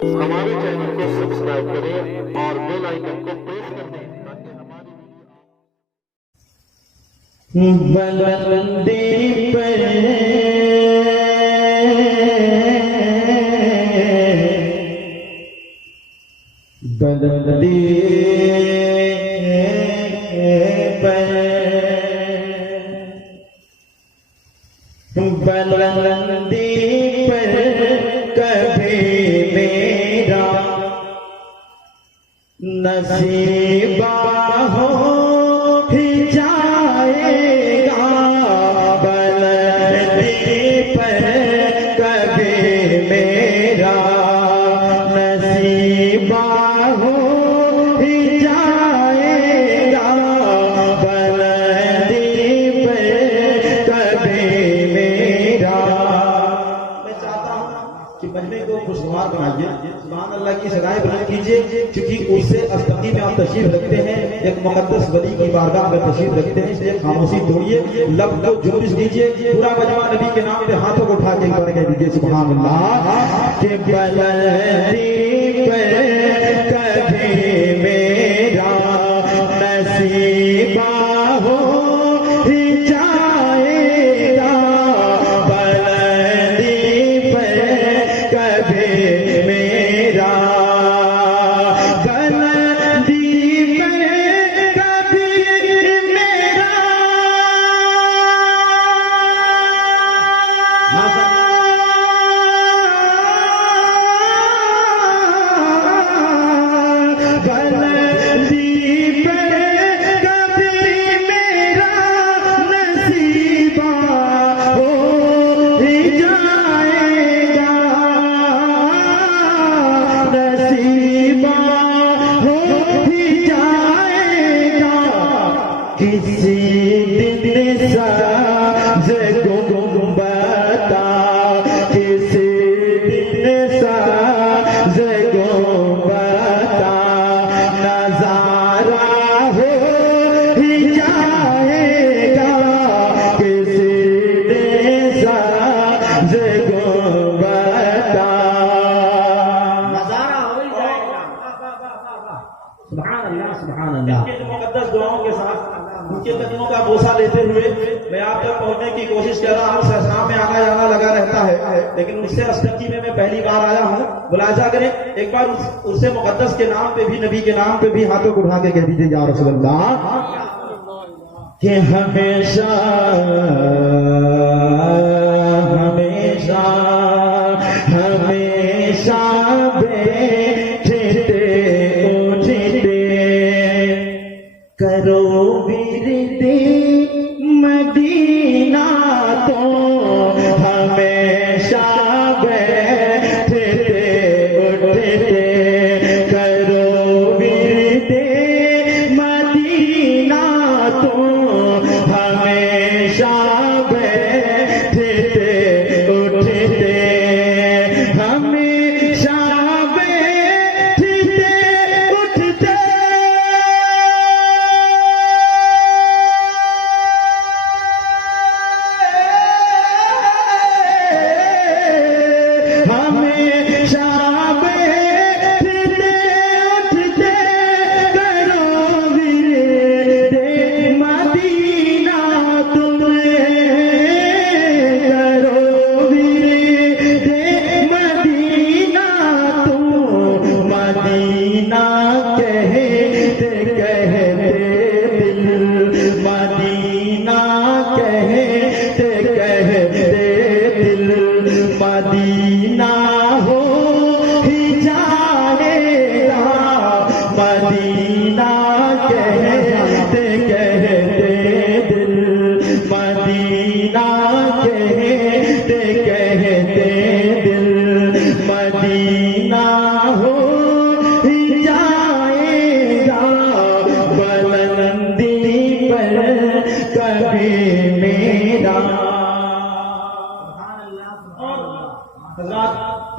हमारे चैनल को सब्सक्राइब करें और बेल आइकन को प्रेस कर दें ताकि हमारी बलंदी पर बलंदी पर बलंदी पर कभी मेरा नसीबा हो ही जाएगा। बलंदी पर कभी मेरा नसीबा हो ही जाएगा। बलंदी पर कभी मेरा। मैं चाहता हूँ कि मजमे को खुशगवार बनाइए, सुभान अल्लाह की सगाएं बुलंद कीजिए, क्योंकि उससे अस्तकी में आप तशरीफ रखते हैं, एक मुकद्दस वली की बारगाह में तशरीफ रखते हैं, इसलिए खामोशी तोड़िए, लब को जुम्बिश दीजिए, पूरा मजमा नबी के नाम पे हाथों को उठा के एक बार कह दीजिए सुभान अल्लाह के बलंदी पर कभी मेरा नसीबा हो ही जाएगा। बलंदी पर कभी मेरा बलंदी पर कभी मेरा बलंदी पर कभी मेरा नसीबा हो ही जाएगा। नसीबा हो ही जाएगा। किसी दिन साज गुंबता, किसी दिन साज गुंबता नजारा हो ही जाएगा। किसी दिन साज गुंबता नजारा हो ही जाएगा। सुभान अल्लाह, सुभान अल्लाह। इनके मुकद्दस दुआओं के साथ उनके कदमों का बोसा लेते हुए मैं आप तक पहुंचने की कोशिश कर रहा हूँ। सहसनाम में आना जाना लगा रहता है, लेकिन उससे अस्तकी में मैं पहली बार आया हूँ। मुलाजा करें एक बार उससे मुकद्दस के नाम पे भी, नबी के नाम पे भी हाथों को उठा के कह दीजिए या रसूल अल्लाह कि हमेशा हमेशा हमेशा बैठते उठते करो विरदे मदीना, तो हमेशा बैठते उठते करो विरदे मदीना, तो हमेशा बैठते उठते हमेशा बैठते उठते हमेशा बैठते उठते करो विरदे मदीना, तुम्हें करो विरदे मदीना, तुम मदीना कहते कहते दिल, मदीना कहते कहते दिल मदीना हो ही जाएगा। मदीना कहते कहते दिल, मदीना कहते कहते दिल मदीना हो ही जाएगा। बुलंदी पर कभी मेरा।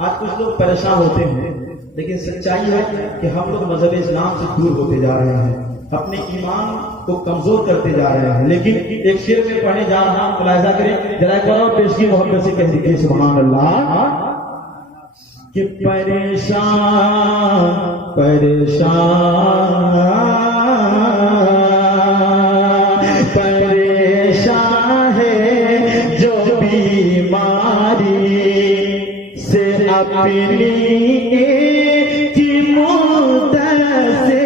आज कुछ लोग परेशान होते हैं, लेकिन सच्चाई है कि हम लोग मजहब इस्लाम से दूर होते जा रहे हैं, अपने ईमान को कमजोर करते जा रहे हैं। लेकिन एक शेर में पढ़ने जा रहा हूं, मुलाहिजा करें जरा, एक बार और पेशगी मोहब्बत से कह दीजिए सुभान अल्लाह। कि परेशान परेशान है जो बीमारी से अपनी की मुद्दत से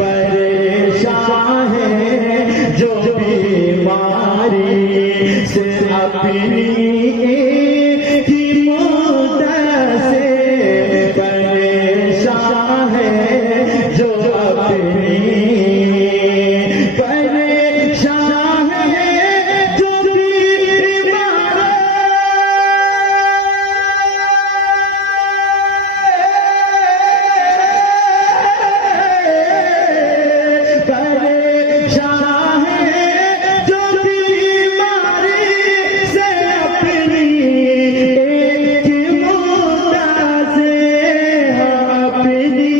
परेशान है जो बीमारी से अपनी की मुद्दत से परेशान है जो अपनी परेशान है जो परेशान है जो बीमारी से अपनी एक मुद्दत से अपनी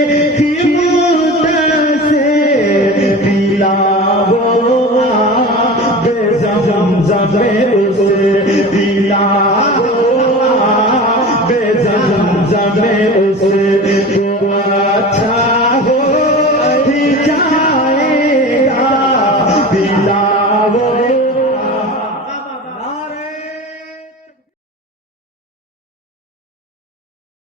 एक मुद्दत से पिलाओ बेज़मज़म उसे पिलाओ बेज़मज़म उसे वो अच्छा हो ही जाएगा पिला